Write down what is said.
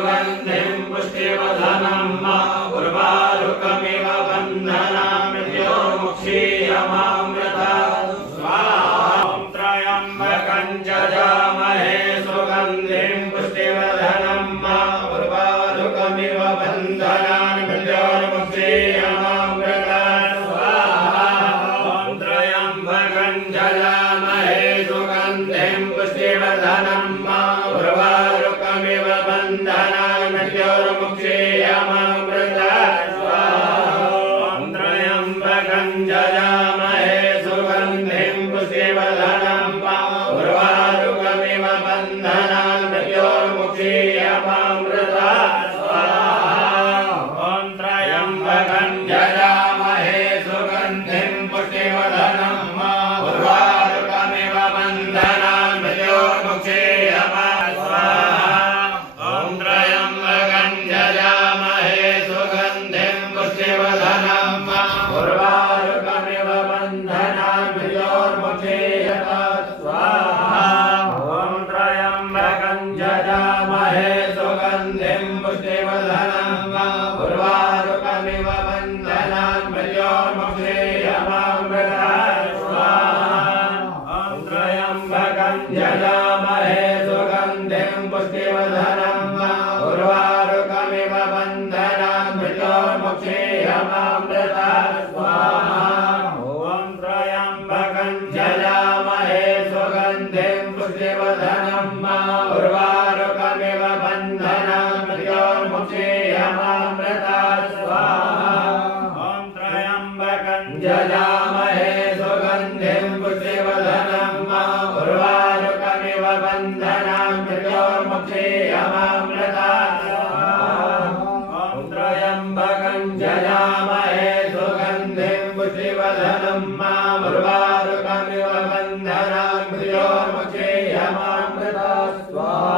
सुगन्धिं पुष्टिवर्धनं उर्वारुकमिव बन्धनान् मृत्योर्मुक्षीयमामृतात् स्वाहा ॐ त्र्यम्बकं जजामहे सुगन्धिं पुष्टिवर्धनं उर्वारुकमिव बन्धनान् मृत्योर्मुक्षीयमामृतात् स्वाहा ॐ त्र्यम्बकं जजामहे सुगन्धिं पुष्टिवर्धनं उर्वारुकमिव बन्धनान् मृत्योर्मुक्षीयमामृतात् स्वाहा ॐ त्र्यम्बकं जजामहे सुगन्धिं पुष्टिवर्धनं उर्वारुकमिव बन्धनान् मृत्योर्मुक्षीयमामृतात् स्वाहा ॐ त्र्यम्बकं जजामहे सुगन्धिं पुष्टिवर्धनं उर्वारुकमिव बन्धनान् मृत्योर्मुक्षीयमामृतात् स्वाहा ॐ त्र्यम्बकं जजामहे सुगन्धिं पुष्टिवर्धनं उर्वारुकमिव बन्धनान् मृत्योर्मुक्षीयमामृतात् स्वाहा ॐ त्र्यम्बकं जजामहे सुगन्धिं पुष्टिवर्धनं उर्वारुकमिव बन्धनान् मृत्योर्मुक्षीयमामृतात् स्वाहा ॐ त्र्यम्बकं जजामहे सुगन्धिं पुष्टिवर्धनं उर्वारुकमिव बन्धनान् मृत्योर्मुक्षीयमामृतात् स्वाहा ॐ त्र्यम्बकं जजामहे सुगन्धिं पुष्टिवर्धनं उर्वारुकमिव बन्धनान् मृत्योर्मुक्षीयमामृतात् स्वाहा ॐ त्र्यम्बकं जजामहे सुगन्धिं पुष्टिवर्धनं उर्वारुकमिव बन्धनान् मृत्योर्मुक्षीयमामृतात् स्वाहा ॐ त्र्यम्बकं जजामहे सुगन्धिं पुष्टिवर्धनं उर्वारुकमिव बन्धनान् मृत्योर्मुक्षीयमामृतात् स्वाहा